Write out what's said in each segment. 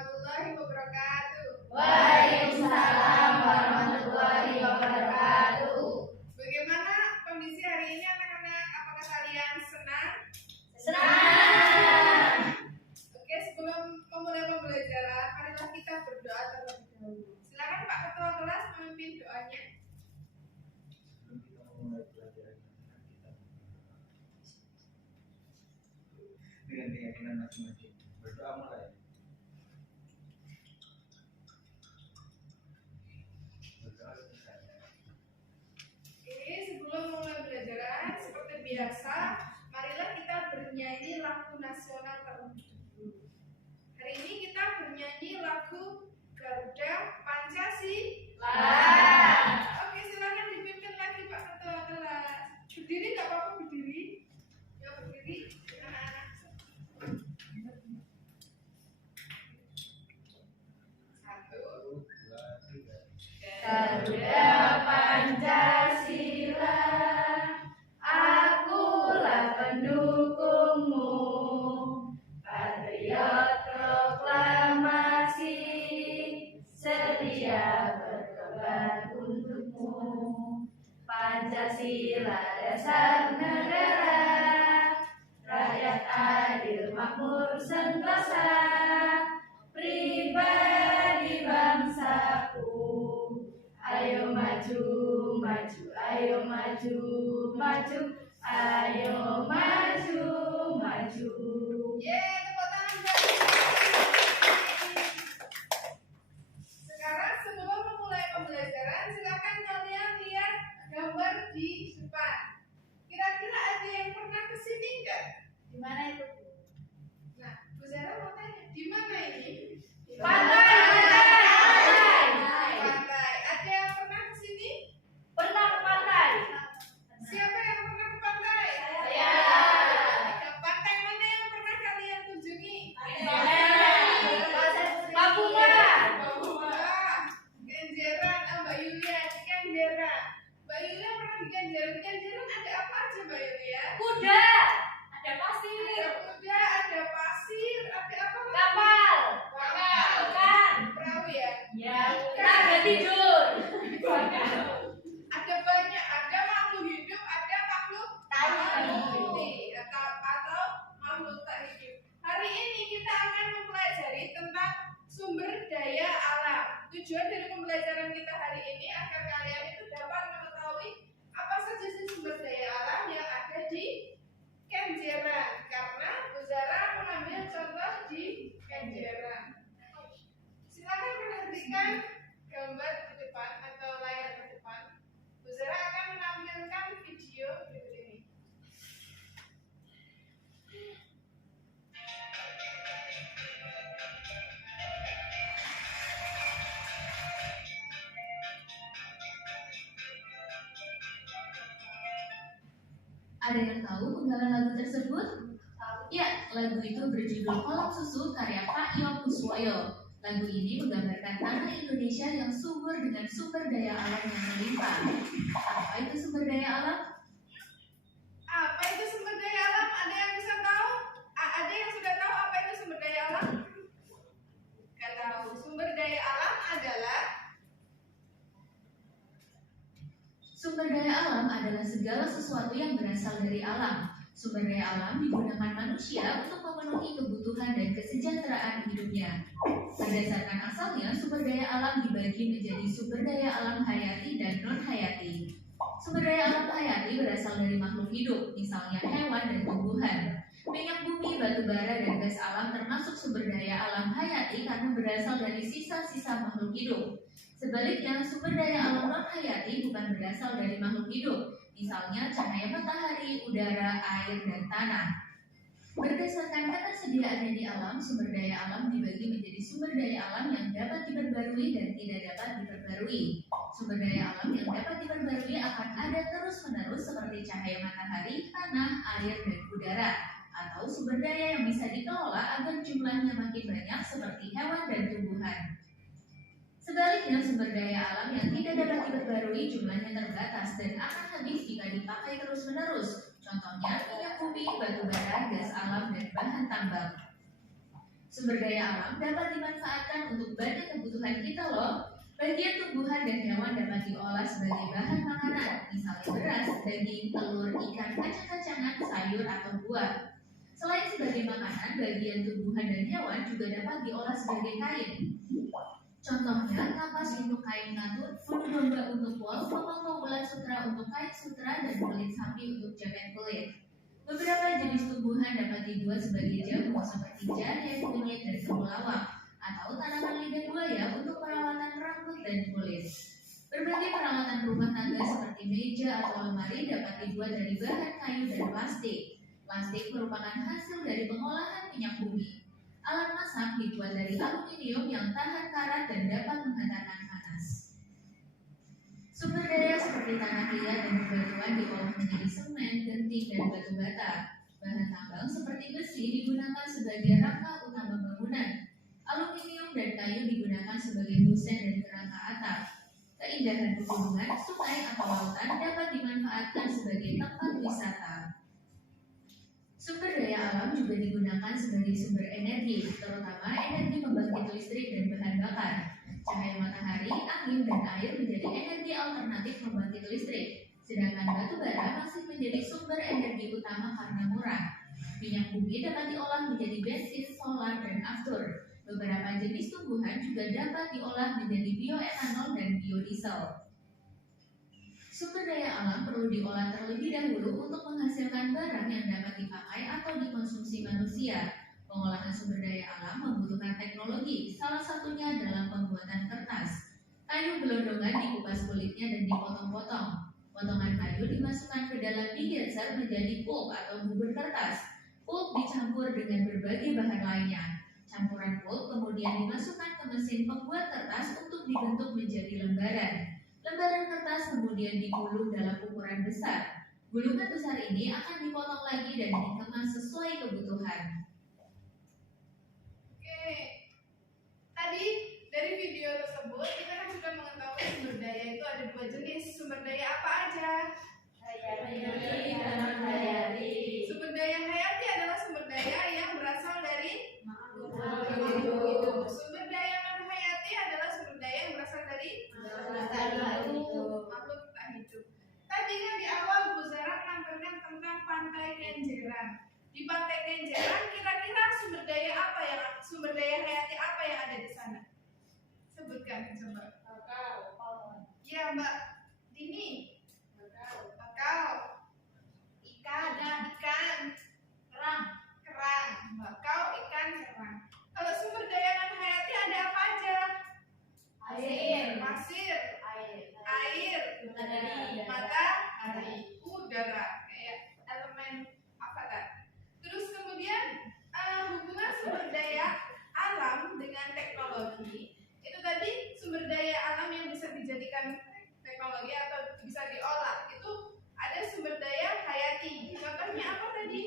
warahmatullahi wabarakatuh. Waalaikumsalam warahmatullahi wabarakatuh. Bagaimana kondisi hari ini anak-anak? Apakah kalian senang? Senang. Oke, sebelum memulai pembelajaran, marilah kita berdoa terlebih dahulu. Silakan Pak Ketua Kelas memimpin doanya. Sebelum kita memulai pelajaran kita dengan keyakinan masing-masing berdoa mulai. Oke, sebelum memulai pembelajaran, seperti biasa, marilah kita bernyanyi lagu nasional terlebih dahulu. Hari ini kita bernyanyi lagu Garuda Pancasila. Oke, silakan dipimpin lagi Pak Ketua Kelas. Berdiri nggak apa-apa, berdiri. Ya berdiri, anak-anak. Satu, Dua, tiga. Garuda Pancasila, akulah pendukungmu, patriot proklamasi, setia berkorban untukmu. Pancasila dasar negara, rakyat adil makmur sentosa, pribadi bangsaku. Ayo maju, maju, ayo maju, maju, ayo maju, maju. tepuk tangan buat Sekarang sebelum memulai pembelajaran, silakan kalian lihat gambar di depan. Kira-kira ada yang pernah kesini enggak? Di mana itu? Nah, Bu Zara mau tanya, di mana ini? Di Pantai. Pantai. Ada yang pernah kesini? Pernah ke pantai? Siapa yang pernah ke pantai? Saya. Ada pantai mana yang pernah kalian kunjungi? Papua. Kenjeran, Mbak Yulia di Kenjeran. Mbak Yulia pernah di Kenjeran. Di Kenjeran ada apa aja Mbak Yulia? Kuda. Ada pasir. Ada kuda, ada pasir, ada apa lagi? Kapal. Kapal. Ikan. Perahu ya? Ya. Naga tidur. Ada banyak, ada makhluk hidup, ada makhluk Tak mati atau makhluk tak hidup. Hari ini kita akan mempelajari tentang sumber daya alam. Tujuan dari pembelajaran kita hari ini agar kalian itu dapat mengetahui apa saja sih sumber daya alam yang ada di Kenjeran. Karena Bu Zara mengambil contoh di Kenjeran. Silakan perhatikan gambar di depan atau layar di depan. Bu Zara akan menampilkan video berikut ini. Ada yang tahu penggalan lagu tersebut? Ya, lagu itu berjudul Kolam Susu karya Pak Iyo Kuswoyo. Lagu ini menggambarkan tanah Indonesia yang subur dengan sumber daya alam yang melimpah. Apa itu sumber daya alam? Apa itu sumber daya alam? Ada yang bisa tahu? Ada yang sudah tahu apa itu sumber daya alam? Gak tahu. Sumber daya alam adalah segala sesuatu yang berasal dari alam. Sumber daya alam digunakan manusia untuk memenuhi kebutuhan dan kesejahteraan hidupnya. Berdasarkan asalnya, sumber daya alam dibagi menjadi sumber daya alam hayati dan non-hayati. Sumber daya alam hayati berasal dari makhluk hidup, misalnya hewan dan tumbuhan. Minyak bumi, batu bara, dan gas alam termasuk sumber daya alam hayati karena berasal dari sisa-sisa makhluk hidup. Sebaliknya, sumber daya alam non-hayati bukan berasal dari makhluk hidup, misalnya cahaya matahari, udara, air, dan tanah. Berdasarkan ketersediaannya di alam, sumber daya alam dibagi menjadi sumber daya alam yang dapat diperbarui dan tidak dapat diperbarui. Sumber daya alam yang dapat diperbarui akan ada terus-menerus seperti cahaya matahari, tanah, air, dan udara. Atau sumber daya yang bisa dikelola agar jumlahnya makin banyak seperti hewan dan tumbuhan. Sebaliknya, sumber daya alam yang tidak dapat diperbarui jumlahnya terbatas dan akan habis jika dipakai terus-menerus. Contohnya minyak bumi, batu bara, gas alam, dan bahan tambang. Sumber daya alam dapat dimanfaatkan untuk banyak kebutuhan kita loh. Bagian tumbuhan dan hewan dapat diolah sebagai bahan makanan, misalnya beras, daging, telur, ikan, kacang-kacangan, sayur, atau buah. Selain sebagai makanan, bagian tumbuhan dan hewan juga dapat diolah sebagai kain. Contohnya, kapas untuk kain katun, bulu domba untuk wol, pemotong ulat sutra untuk kain sutra, dan kulit sapi untuk jaket kulit. Beberapa jenis tumbuhan dapat dibuat sebagai jamu seperti jahe, kunyit, dan temulawak, atau tanaman lidah buaya untuk perawatan rambut dan kulit. Berbagai peralatan rumah tangga seperti meja atau lemari dapat dibuat dari bahan kayu dan plastik. Plastik merupakan hasil dari pengolahan minyak bumi. Alat masak dibuat dari aluminium yang tahan karat dan dapat menghantarkan panas. Sumber daya seperti tanah liat dan bebatuan diolah menjadi semen, genting, dan batu bata. Bahan tambang seperti besi digunakan sebagai rangka utama bangunan. Aluminium dan kayu digunakan sebagai busa dan kerangka atap. Keindahan pegunungan, sungai, atau lautan dapat dimanfaatkan sebagai tempat wisata. Sumber daya alam juga digunakan sebagai sumber energi, terutama energi pembangkit listrik dan bahan bakar. Cahaya matahari, angin, dan air menjadi energi alternatif pembangkit listrik, sedangkan batu bara masih menjadi sumber energi utama karena murah. Minyak bumi dapat diolah menjadi bensin, solar, dan aftur. Beberapa jenis tumbuhan juga dapat diolah menjadi bioetanol dan biodiesel. Sumber daya alam perlu diolah terlebih dahulu untuk menghasilkan barang yang dapat dipakai atau dikonsumsi manusia. Pengolahan sumber daya alam membutuhkan teknologi, salah satunya dalam pembuatan kertas. Kayu gelondongan dikupas kulitnya dan dipotong-potong. Potongan kayu dimasukkan ke dalam digger menjadi pulp atau bubur kertas. Pulp dicampur dengan berbagai bahan lainnya. Campuran pulp kemudian dimasukkan ke mesin pembuat kertas untuk dibentuk menjadi lembaran. Lembaran kertas kemudian digulung dalam ukuran besar. Gulungan besar ini akan dipotong lagi dan dikemas sesuai kebutuhan. Oke, tadi dari video tersebut kita kan sudah mengetahui sumber daya itu ada dua jenis. Sumber daya apa aja? Hayati dan hayati. Sumber daya hayati adalah sumber daya yang berasal dari Makhluk hidup. Sumber daya non hayati adalah sumber daya yang berasal dari makhluk tak hidup. Tadi kan di awal Bu Zara menampilkan tentang Pantai Kenjeran. Di Pantai Kenjeran kira-kira sumber daya hayati apa yang ada di sana? Sebutkan coba. Ya Mbak Dini. Bakau. Ikan. Kerang. Bakau, ikan, kerang. Kalau sumber daya non hayati ada apa aja? Pasir, air, matahari, udara, kayak elemen avatar. Terus kemudian hubungan sumber daya alam dengan teknologi itu tadi sumber daya alam yang bisa dijadikan teknologi atau bisa diolah itu ada sumber daya hayati. Contohnya apa tadi?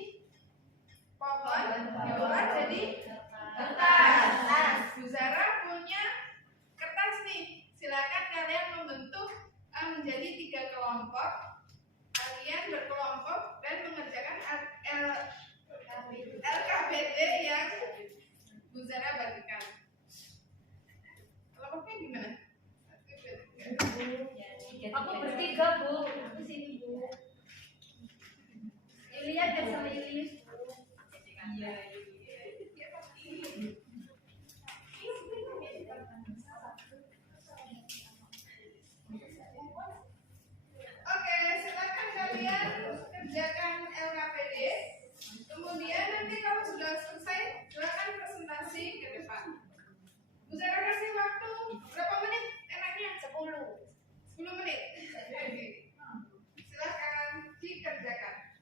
Pohon diolah jadi kertas. Bu Zara punya kertas nih. Silakan kalian membentuk menjadi 3 kelompok. Kalian berkelompok dan mengerjakan LKPD yang Bu Zara bagikan. Kelompoknya gimana? Aku bertiga, Bu. Aku sini, Bu. Lihat ya sama Lilis. Oke, silakan kalian kerjakan LKPD. Kemudian nanti kalau sudah selesai, silakan presentasi ke depan. Bu Zara kasih waktu berapa menit? Enaknya 10 menit. Oke. Silakan dikerjakan.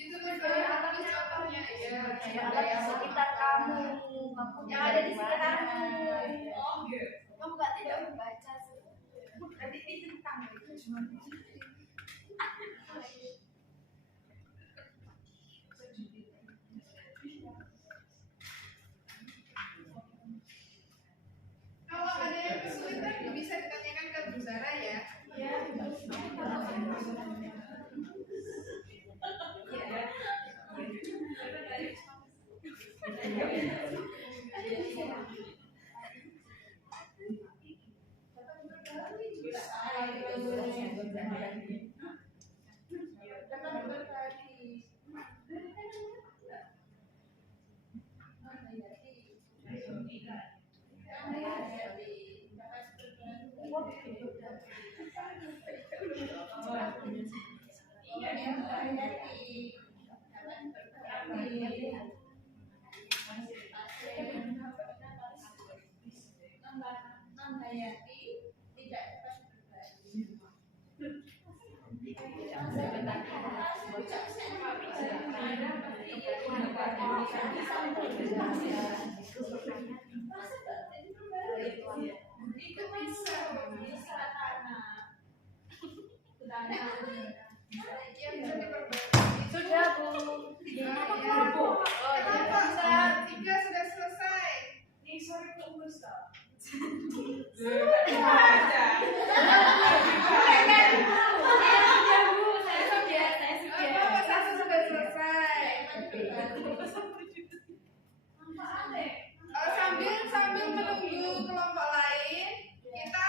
Ditulis contohnya ya. Sekitar kamu. Yang ada di sekitarmu. Oh, gitu. Kamu nggak tidak membaca sih. Tadi ditentang itu cuma. Kalau ada yang kesulitan bisa ditanyakan ke Bu Zara ya. Ya. Itu bisa. Yang bisa diperbaiki. Sudah, Bu. Kenapa? Tiga sudah selesai. Nih, sorry kok Ustaz. Apa satu sudah selesai? Sambil menunggu kelompok lain, kita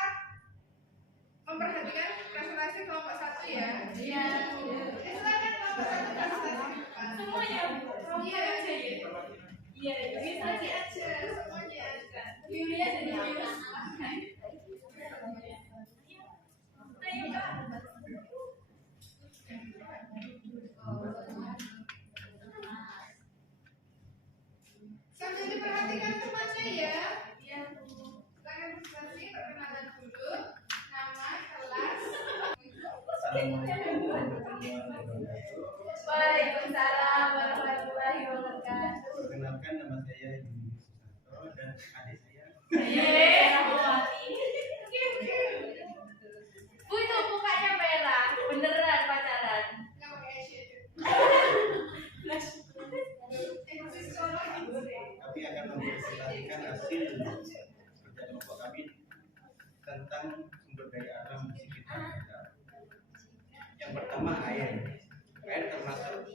memperhatikan presentasi kelompok satu ya. Iya. Silakan kelompok satu presentasi. Semuanya. Iya. Iya, bisa Aja semuanya. Yulia jadi virus. Ayo, Kak. Sambil diperhatikan semuanya ya. Silakan presentasi, perkenalan dulu. Nama, kelas. Assalamualaikum warahmatullahi wabarakatuh. Waalaikumsalam warahmatullahi wabarakatuh. Perkenalkan, nama saya Yudi Susanto dan adik saya. Bu, itu mukanya merah. Beneran pacaran. Nggak pakai eyeshadow. Kami akan mempresentasikan hasil kerja kelompok kami tentang sumber daya alam di sekitar kita. Yang pertama air. Air termasuk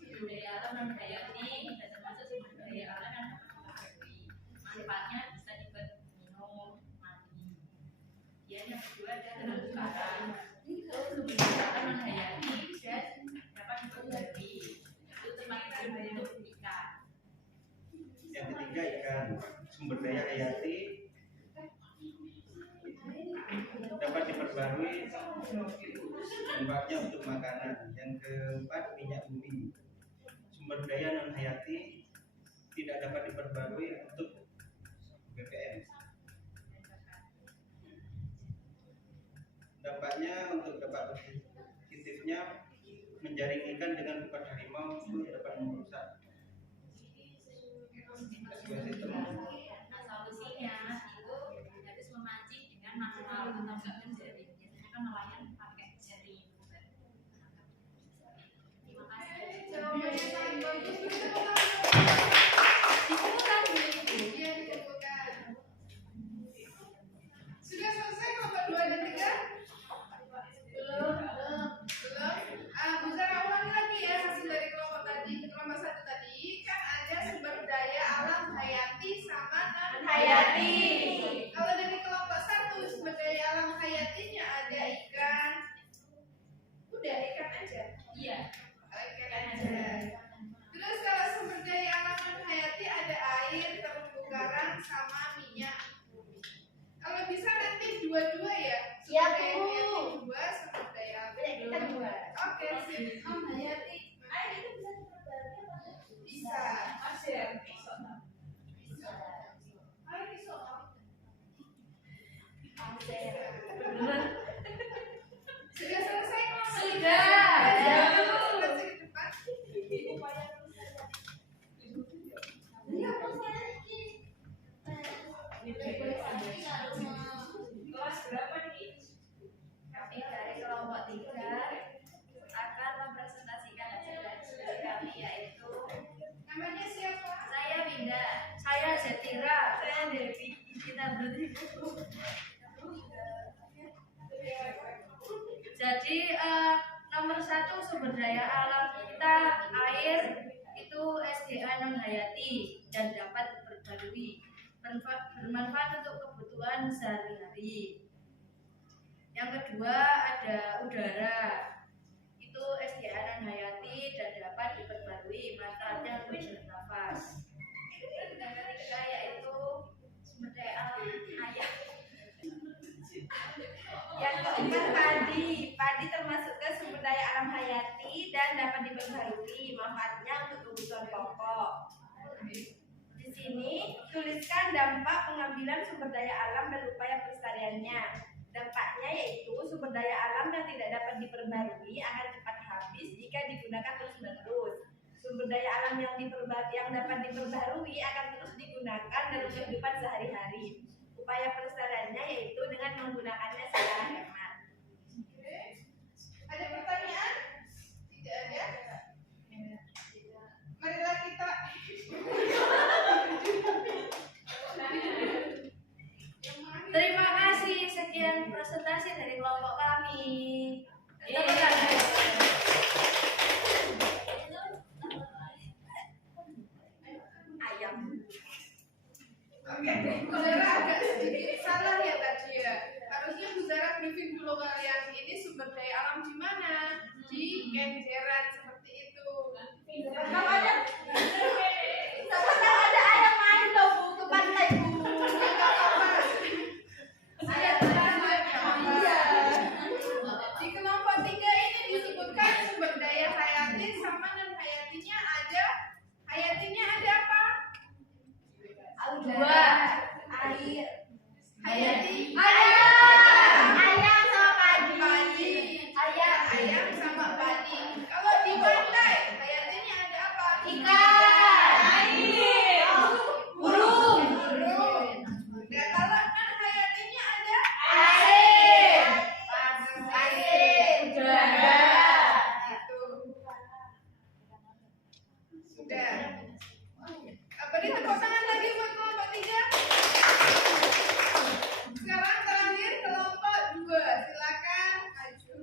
Sumber daya alam non hayati dan termasuk sumber daya alam yang dapat diperbaiki. Manfaatnya bisa dibuat minum, mandi. Kemudian yang kedua adalah terumbu karang. Sumber daya alam non hayati dan dapat diperbaiki. Itu termasuk bentuk ikan. yang ketiga ikan. Sumber daya hayati dapat diperbarui manfaatnya untuk makanan. Yang keempat minyak bumi. Sumber daya non hayati tidak dapat diperbarui untuk BBM. Dampaknya untuk dampak positifnya menjaring ikan dengan bukan harimau itu dapat merusak ekosistem. Nah, solusinya itu harus memancing dengan manual atau enggak menjaring. Biasanya kan nelayan pakai jaring. Terima kasih. Jawabannya sangat bagus. Dikumpulkan Bu. Iya, dikumpulkan. Sudah selesai kelompok 2 dan 3? Belum. Bu Zara ulangi lagi ya hasil dari kelompok tadi. Kelompok 1 tadi kan ada sumber daya alam hayati sama non hayati. Kalau dari kelompok 1 sumber daya alam hayatinya ada ikan. Udah ikan aja. Iya. Ikan aja. Terus kalau sumber daya alam non hayati ada air, terumbu karang, sama minyak bumi. Kalau bisa nanti dua-dua ya. Siap, Sumber daya Bu. hayati 2, sumber daya alam Kita 2. dua. Oke, sip. Non hayati. Air itu bisa diperbarui apa? Bisa. Bisa. Bisa. Air bisa. Bener. Sudah selesai kelompok Sudah. tiga? Ya. Presentasi ke depan. Iya, Jadi nomor 1 sumber daya alam kita air itu SDA non hayati dan dapat diperbarui, bermanfaat untuk kebutuhan sehari-hari. Yang kedua ada udara, itu SDA non hayati dan dapat diperbarui, manfaatnya untuk bernafas. Yang ketiga yaitu sumber daya alam ayam. Yang keempat padi termasuk ke sumber daya alam hayati dan dapat diperbarui, manfaatnya untuk kebutuhan pokok. Di sini tuliskan dampak pengambilan sumber daya alam dan upaya pelestariannya. Dampaknya yaitu sumber daya alam yang tidak dapat diperbarui akan cepat habis jika digunakan terus-menerus. Sumber daya alam yang dapat diperbarui akan terus digunakan dalam kehidupan sehari-hari. Upaya pelestariannya yaitu dengan menggunakannya secara hemat. Oke. Ada pertanyaan? Tidak ada? Marilah kita Terima kasih, sekian presentasi dari kelompok kami. ayam. Oke, saudara agak sedikit salah ya tadi ya. Harusnya Bu Zara briefing dulu kalian. Ini sumber daya alam di mana? Di Kenjeran seperti itu. Kalau ada ayam main loh Bu ke pantai Bu. Enggak apa-apa. Saya iya. Di kelompok 3 ini disebutkan sumber daya hayati sama non hayatinya ada. Hayatinya ada apa? Dua. Air. Hayati. Ayam sama padi. Ayam sama padi. Kalau di pantai, hayatinya ada apa? Ikan. Air. Burung. Nah, kalau non hayatinya ada Air. Air. Udara. Itu. Sudah. Beri tepuk tangan lagi buat kelompok 3. Sekarang terakhir kelompok 2. Silakan maju.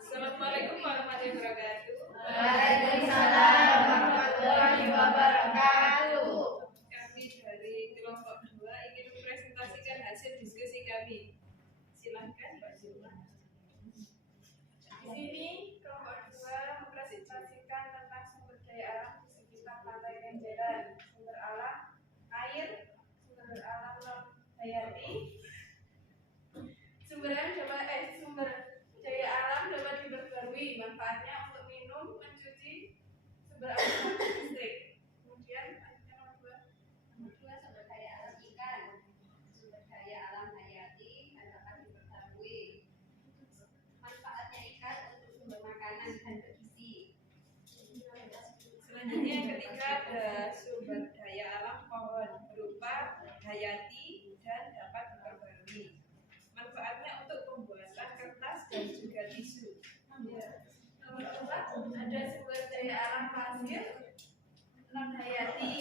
Assalamualaikum warahmatullahi wabarakatuh. Waalaikumsalam warahmatullahi wabarakatuh. Kami dari kelompok 2 ingin mempresentasikan hasil diskusi kami. Silahkan Mbak Zulma. Di sini kelompok 2 mempresentasikan tentang sumber daya alam di sekitar pantai Kenjeran. Sumber alam air, sumber alam non hayati. Sumber daya alam dapat diperbarui, manfaatnya untuk minum, mencuci, sumber alam listrik. Kemudian nomor 2. Nomor 2 sumber daya alam ikan, sumber daya alam hayati dan dapat diperbarui. Manfaatnya ikan untuk sumber makanan dan bergizi. Selanjutnya yang ketiga ada sumber daya alam pohon berupa hayati dan dapat diperbarui. Manfaatnya untuk pembuatan kertas dan juga tisu. Nomor 4 ada sumber daya alam pasir non hayati,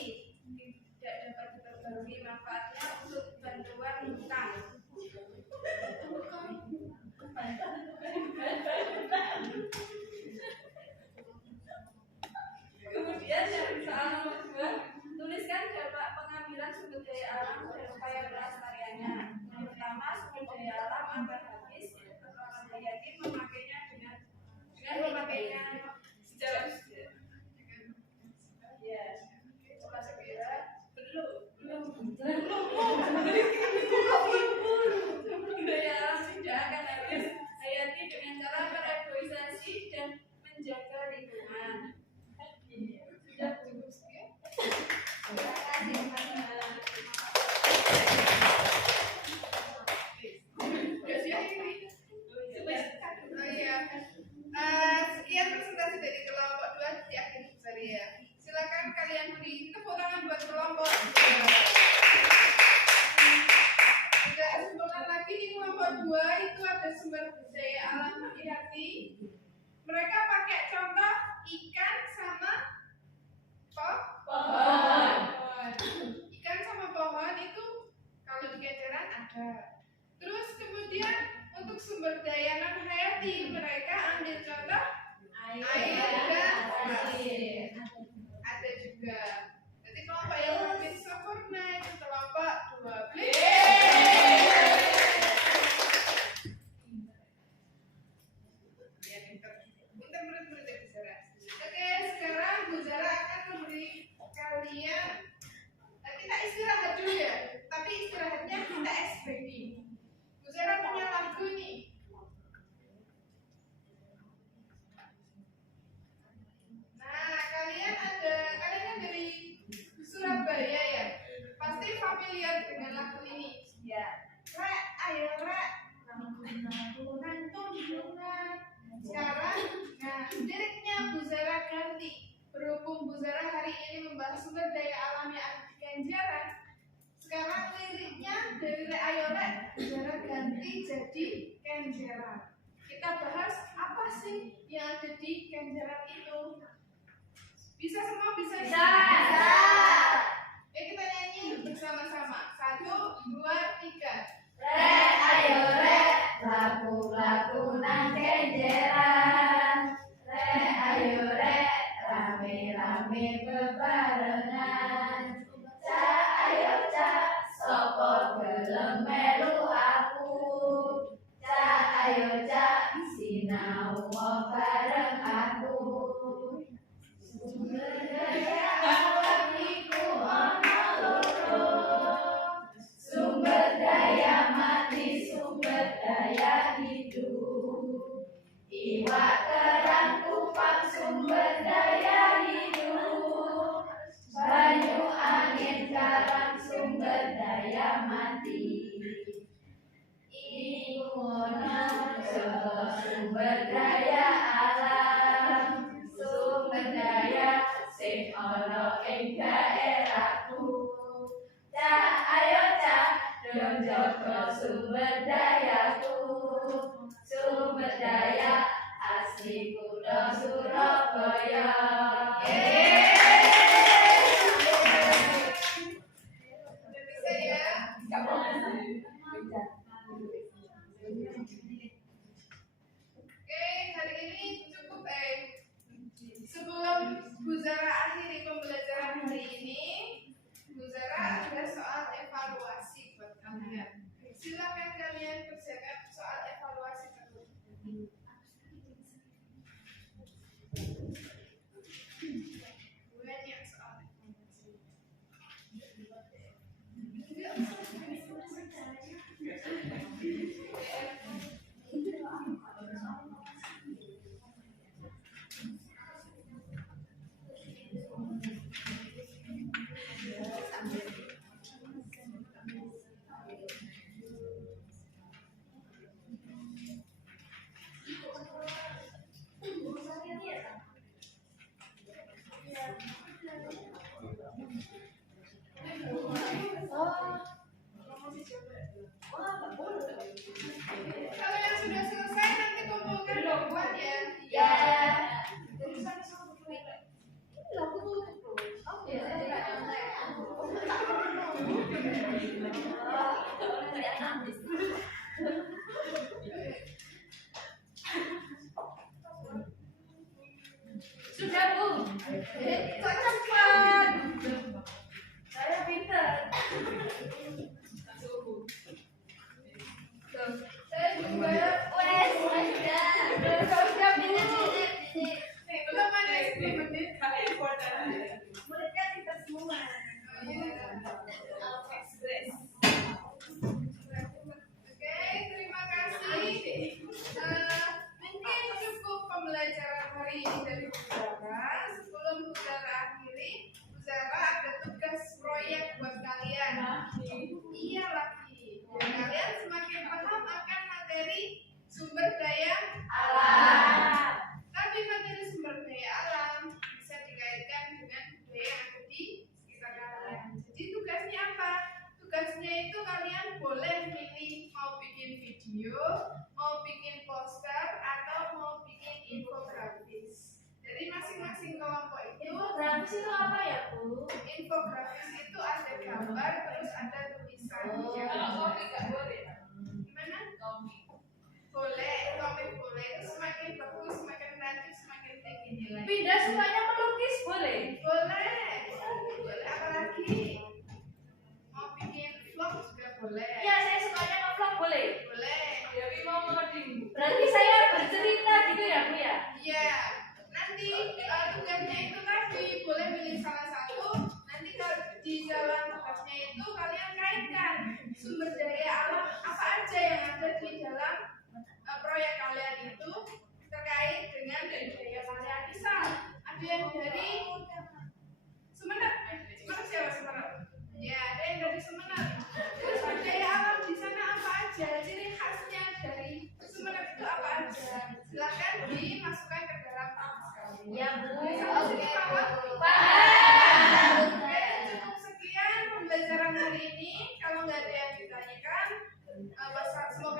tidak dapat diperbarui, manfaatnya untuk bantuan hutang. Kemudian yang soal nomor 2, tuliskan dampak pengambilan sumber daya alam dan upaya pelestariannya. Yang pertama, sumber daya alam akan habis, non hayati memakainya dengan memakainya Secara ya. Mereka pakai contoh ikan sama Pohon. Ikan sama pohon itu kalau di Kenjeran ada. Terus kemudian untuk sumber daya non hayati mereka ambil contoh air dan pasir. Ada juga. Jadi kelompok yang lebih sempurna itu kelompok 12. Pintar murid-murid Bu Zara. Oke, sekarang Bu Zara akan memberi kalian kita istirahat dulu ya. Tapi istirahatnya kita ekspresi. Bu Zara punya lagu nih. Nah, kalian kan dari Surabaya ya. Pasti familiar dengan lagu ini. Ya. Rek, ayo rek. Nantunan tunjungan. Sekarang, nah liriknya Bu Zara ganti. Berhubung Bu Zara hari ini membahas sumber daya alam yang ada di Kenjeran, sekarang liriknya dari Rek Ayo Rek Bu Zara ganti jadi Kenjeran. Kita bahas apa sih yang ada di Kenjeran itu. Bisa semua? Bisa? Kita nyanyi bersama-sama. 1, 2, 3. Rek ayo rek, laku-laku nang Kenjeran. Rek ayo rek, rame-rame bebarengan. Cak ayo cak, sopo gelem melu aku. Cak ayo cak, sinau bareng aku. Sumber daya alam iku ana loro. Sumber daya mati, sumber daya hidup. Iwak kerang kupang, sumber daya hidup. Banyu angin karang, sumber daya mati. Iku ana sumber daya alam. Sumber daya sing ana ing daerahku. Cak ayo cak, dong jaga sumber dayaku. Sumber daya asli kutha Surabaya. Udah bisa ya? Oke, hari ini cukup sebelum Bu Zara akhiri pembelajaran hari ini, Bu Zara ada soal evaluasi buat kalian. Silakan kalian kerjakan soal evaluasi tersebut. Banyak soal evaluasi. Kalau yang sudah selesai nanti kumpulkan dokumen ya. Ya. Sudah Bu. Kok cepat? Saya pintar. Saya juga. Wes, sudah. Sudah pintar. Nih, belum ada 10 menit. Muridnya kita semua. Oke, terima kasih. Mungkin cukup pembelajaran hari ini dari Bu Zara. Sebelum Bu Zara akhiri, Bu Zara ada tugas proyek buat kalian. Iya lagi. Biar kalian semakin paham akan materi sumber daya Alam. Tapi materi sumber daya alam bisa dikaitkan dengan budaya yang ada di sekitar kalian. Jadi tugasnya apa? Tugasnya itu kalian boleh pilih mau bikin video, mau bikin poster, atau mau bikin infografis. Infografis itu apa ya, Bu? Infografis itu ada gambar terus ada tulisan. Oh. Ya. Kalau komik nggak boleh. Gimana? Komik. Boleh, komik boleh. Itu semakin bagus, semakin kreatif, semakin tinggi nilai. Pindah sukanya melukis boleh? Boleh. Boleh. Apalagi mau bikin vlog juga boleh. Iya, saya sukanya nge-vlog boleh. Boleh. Dewi mau ngoding. Berarti saya bercerita gitu ya, Bu ya? Iya. Nanti tugasnya itu tadi boleh pilih salah satu. Nanti kalau di dalam tugasnya itu kalian kaitkan sumber daya alam apa aja yang ada di dalam proyek kalian itu terkait dengan daya kalian. Misal ada yang dari Sumeneb. Sumeneb siapa Sumeneb? Ya, ada yang dari Sumeneb. Terus daya alam di sana apa aja? Ciri khasnya dari Sumeneb itu apa aja? Silakan dimasukkan ke dalam task kalian. Iya, Bu. Sampai sini paham? Paham. Oke, cukup sekian pembelajaran hari ini. Kalau nggak ada yang ditanyakan, semoga